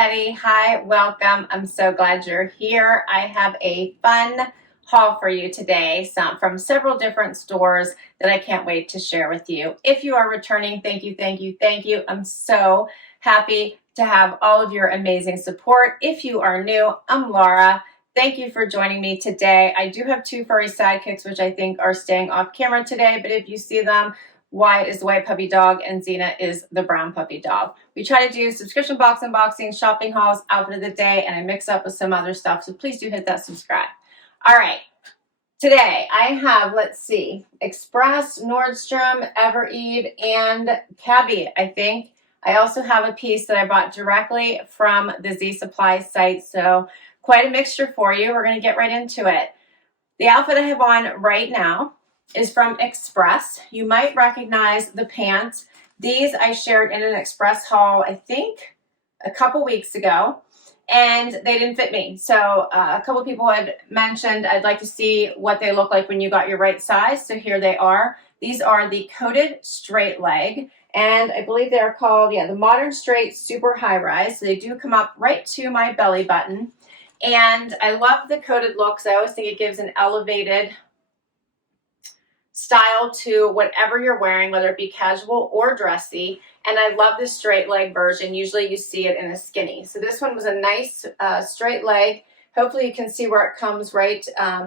everybody. Hi, welcome. I'm so glad you're here. I have a fun haul for you today, from several different stores that I can't wait to share with you. If you are returning, thank you, thank you, thank you. I'm so happy to have all of your amazing support. If you are new, I'm Laura. Thank you for joining me today. I do have two furry sidekicks, which I think are staying off camera today, but if you see them, Wyatt is the white puppy dog and Xena is the brown puppy dog. We try to do subscription box unboxing, shopping hauls, outfit of the day, and I mix up with some other stuff, so please do hit that subscribe. All right, today I have, let's see, Express, Nordstrom, Evereve, and Cabbie, I think. I also have a piece that I bought directly from the Z Supply site, so quite a mixture for you. We're going to get right into it. The outfit I have on right now is from Express. You might recognize the pants. These I shared in an Express haul, I think, a couple weeks ago, and they didn't fit me. So a couple people had mentioned, I'd like to see what they look like when you got your right size. So here they are. These are the coated straight leg, and I believe they are called, the Modern Straight Super High Rise. So they do come up right to my belly button. And I love the coated looks. I always think it gives an elevated style to whatever you're wearing, whether it be casual or dressy. And I love the straight leg version. Usually you see it in a skinny. So this one was a nice straight leg. Hopefully you can see where it comes right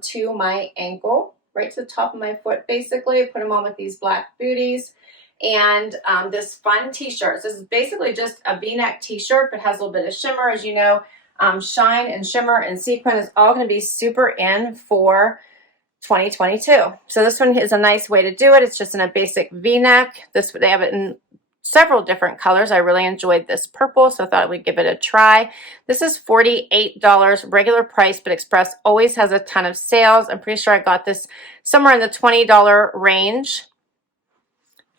to my ankle, right to the top of my foot basically. I put them on with these black booties. And this fun t-shirt. This is basically just a v-neck t-shirt, but has a little bit of shimmer. As you know, shine and shimmer and sequin is all going to be super in for 2022. So this one is a nice way to do it. It's just in a basic v-neck. They have it in several different colors. I really enjoyed this purple, so I thought we'd give it a try. This is $48 regular price, but Express always has a ton of sales. I'm pretty sure I got this somewhere in the $20 range.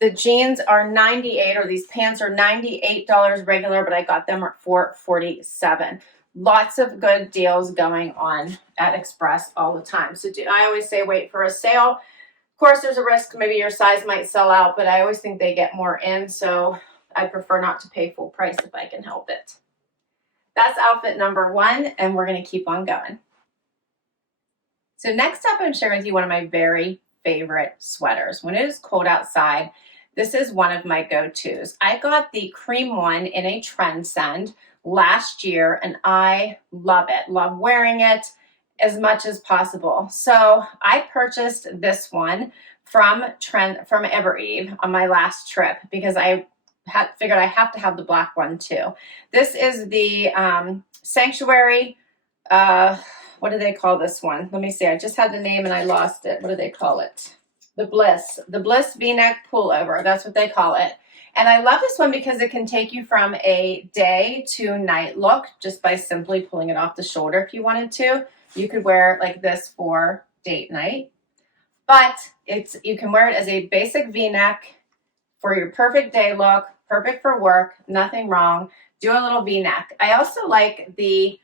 The jeans are $98, or these pants are $98 regular, but I got them for $47. Lots of good deals going on at Express all the time. So I always say wait for a sale. Of course, there's a risk maybe your size might sell out, but I always think they get more in, so I prefer not to pay full price if I can help it. That's outfit number one, and we're going to keep on going. So next up, I'm sharing with you one of my very favorite sweaters. When it is cold outside, this is one of my go-tos. I got the cream one in a trend send last year, and I love it. Love wearing it as much as possible. So I purchased this one from Evereve on my last trip because I figured I have to have the black one too. This is the Sanctuary. What do they call this one? Let me see. I just had the name and I lost it. What do they call it? The Bliss V-neck pullover. That's what they call it. And I love this one because it can take you from a day to night look just by simply pulling it off the shoulder if you wanted to. You could wear it like this for date night. But you can wear it as a basic V-neck for your perfect day look, perfect for work, nothing wrong. Do a little V-neck. I also like the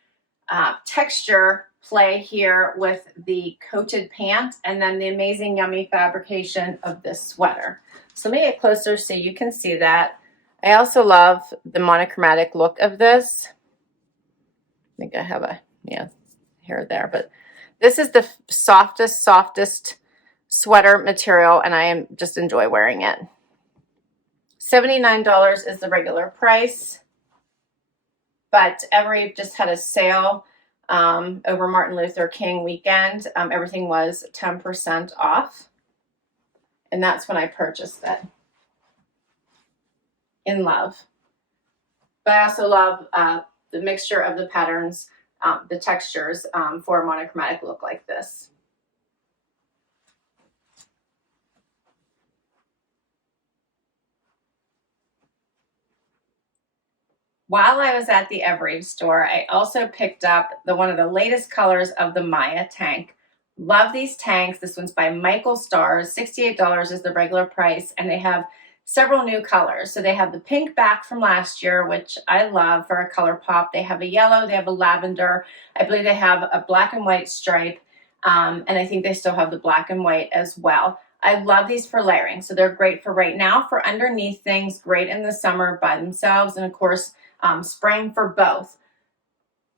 texture play here with the coated pant and then the amazing yummy fabrication of this sweater. So let me get closer so you can see that. I also love the monochromatic look of this. I think I have a, hair there, but this is the softest sweater material, and I just enjoy wearing it. $79 is the regular price, but Evereve just had a sale over Martin Luther King weekend. Everything was 10% off. And that's when I purchased it. In love. But I also love the mixture of the patterns, the textures for a monochromatic look like this. While I was at the Evereve store, I also picked up one of the latest colors of the Maya tank. Love these tanks. This one's by Michael Stars. $68 is the regular price, and they have several new colors. So they have the pink back from last year, which I love for a color pop. They have a yellow, they have a lavender. I believe they have a black and white stripe, and I think they still have the black and white as well. I love these for layering. So they're great for right now, for underneath things, great in the summer by themselves. And of course, spring for both.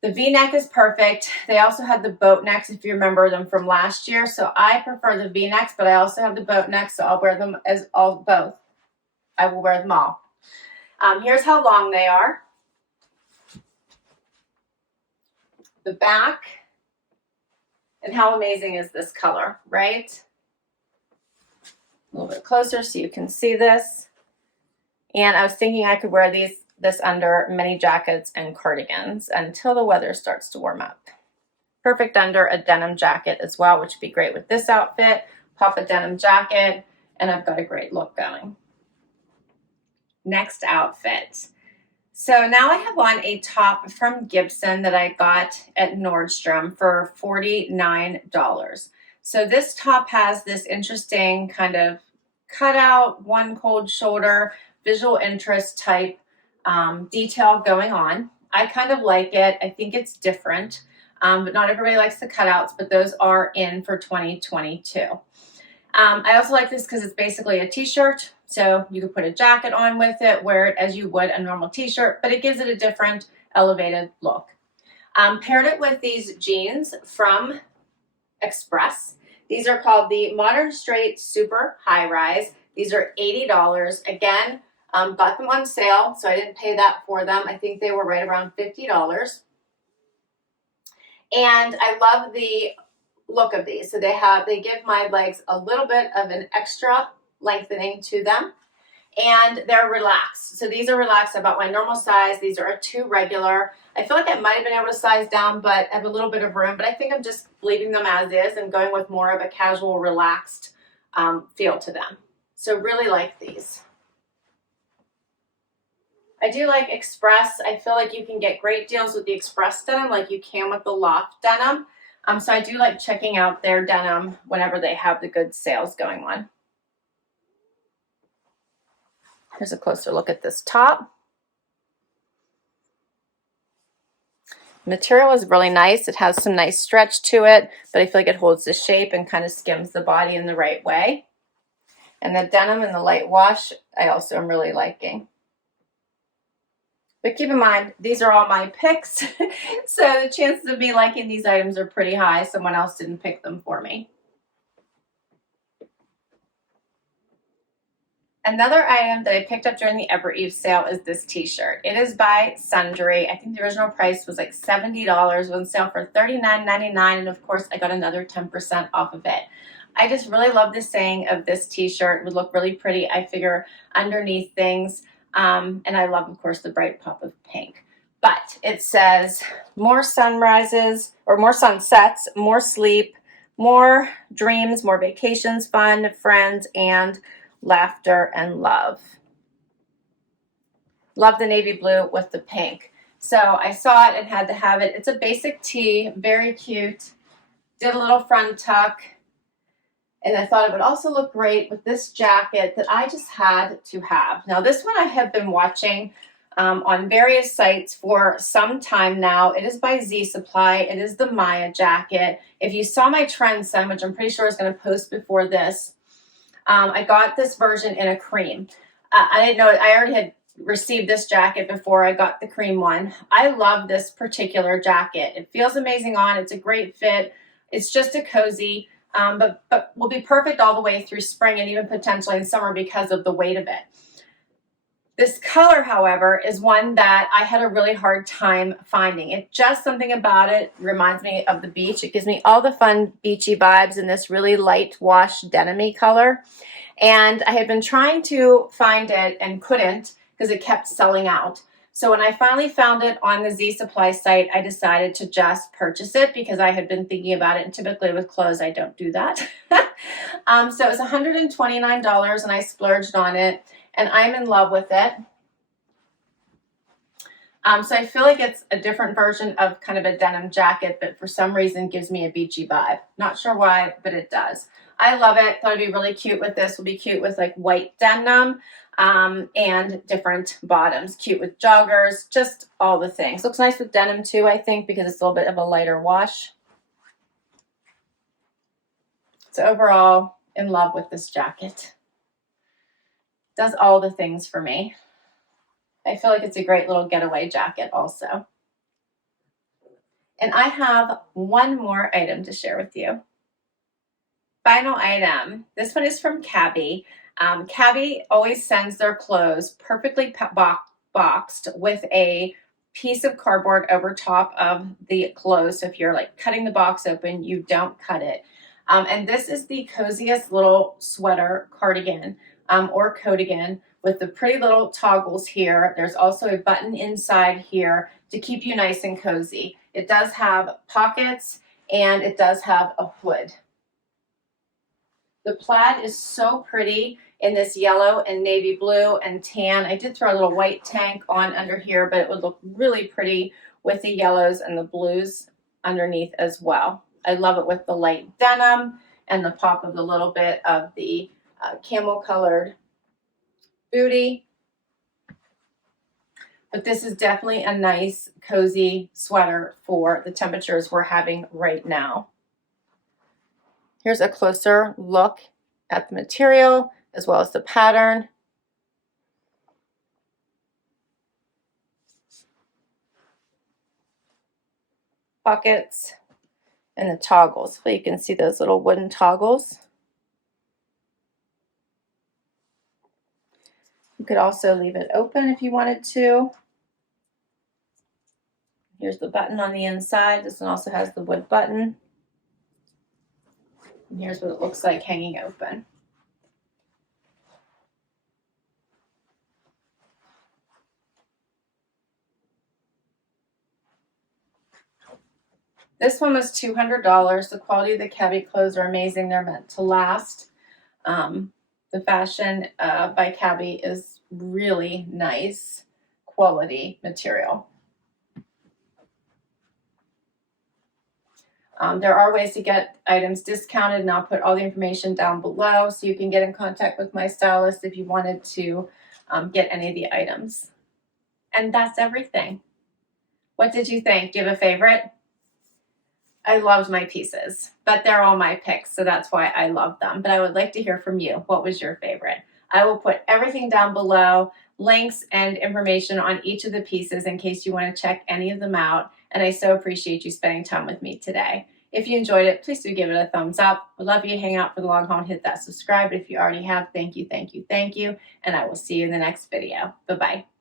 The V-neck is perfect. They also had the boat necks, if you remember them from last year. So I prefer the V-necks, but I also have the boat necks, so I'll wear them as both. I will wear them all. Here's how long they are. The back. And how amazing is this color, right? A little bit closer so you can see this. And I was thinking I could wear this under many jackets and cardigans until the weather starts to warm up. Perfect under a denim jacket as well, which would be great with this outfit. Pop a denim jacket, and I've got a great look going. Next outfit. So now I have on a top from Gibson that I got at Nordstrom for $49. So this top has this interesting kind of cutout, one cold shoulder, visual interest type detail going on. I kind of like it. I think it's different, but not everybody likes the cutouts, but those are in for 2022. I also like this because it's basically a t-shirt, so you could put a jacket on with it, wear it as you would a normal t-shirt, but it gives it a different elevated look. Paired it with these jeans from Express. These are called the Modern Straight Super High Rise. These are $80. Again, got them on sale, so I didn't pay that for them. I think they were right around $50. And I love the look of these. So they give my legs a little bit of an extra lengthening to them, and they're relaxed. So these are relaxed about my normal size. These are a 2 regular. I feel like I might have been able to size down, but I have a little bit of room, but I think I'm just leaving them as is and going with more of a casual, relaxed feel to them. So really like these. I do like Express. I feel like you can get great deals with the Express denim like you can with the Loft denim. So I do like checking out their denim whenever they have the good sales going on. Here's a closer look at this top. Material is really nice. It has some nice stretch to it, but I feel like it holds the shape and kind of skims the body in the right way. And the denim and the light wash, I also am really liking. But keep in mind, these are all my picks, so the chances of me liking these items are pretty high. Someone else didn't pick them for me. Another item that I picked up during the Evereve sale is this t-shirt. It is by Sundry. I think the original price was like $70, on sale for $39.99, and of course I got another 10% off of it. I just really love the saying of this t-shirt. It would look really pretty, I figure, underneath things. And I love, of course, the bright pop of pink. But it says more sunrises, or more sunsets, more sleep, more dreams, more vacations, fun, friends, and laughter and love. Love the navy blue with the pink. So I saw it and had to have it. It's a basic tee, very cute. Did a little front tuck. And I thought it would also look great with this jacket that I just had to have. Now this one I have been watching on various sites for some time now. It is by Z Supply. It is the Maya jacket. If you saw my trend send, which I'm pretty sure is going to post before this, I got this version in a cream. I didn't know, I already had received this jacket before I got the cream one. I love this particular jacket. It feels amazing on. It's a great fit. It's just a cozy. But will be perfect all the way through spring and even potentially in summer because of the weight of it. This color, however, is one that I had a really hard time finding. It just something about it reminds me of the beach. It gives me all the fun beachy vibes in this really light wash denim-y color. And I had been trying to find it and couldn't because it kept selling out. So when I finally found it on the Z Supply site, I decided to just purchase it because I had been thinking about it. And typically with clothes, I don't do that. So it was $129 and I splurged on it. And I'm in love with it. So I feel like it's a different version of kind of a denim jacket, but for some reason gives me a beachy vibe. Not sure why, but it does. I love it. Thought it'd be really cute with this. Will be cute with like white denim and different bottoms. Cute with joggers, just all the things. Looks nice with denim too, I think, because it's a little bit of a lighter wash. So overall, in love with this jacket. Does all the things for me. I feel like it's a great little getaway jacket also. And I have one more item to share with you. Final item. This one is from CABI. CABI always sends their clothes perfectly boxed with a piece of cardboard over top of the clothes. So if you're like cutting the box open, you don't cut it. And this is the coziest little sweater cardigan or coatigan with the pretty little toggles here. There's also a button inside here to keep you nice and cozy. It does have pockets and it does have a hood. The plaid is so pretty in this yellow and navy blue and tan. I did throw a little white tank on under here, but it would look really pretty with the yellows and the blues underneath as well. I love it with the light denim and the pop of the little bit of the camel colored booty. But this is definitely a nice cozy sweater for the temperatures we're having right now. Here's a closer look at the material as well as the pattern. Pockets and the toggles. So you can see those little wooden toggles. You could also leave it open if you wanted to. Here's the button on the inside. This one also has the wood button. And here's what it looks like hanging open. This one was $200. The quality of the Cabbie clothes are amazing. They're meant to last. The fashion by Cabbie is really nice quality material. There are ways to get items discounted, and I'll put all the information down below so you can get in contact with my stylist if you wanted to get any of the items. And that's everything. What did you think? Do you have a favorite? I loved my pieces, but they're all my picks, so that's why I love them. But I would like to hear from you. What was your favorite? I will put everything down below, links and information on each of the pieces in case you want to check any of them out. And I so appreciate you spending time with me today. If you enjoyed it, please do give it a thumbs up. Would love you to hang out for the long haul and hit that subscribe. If you already have, thank you, thank you, thank you. And I will see you in the next video. Bye-bye.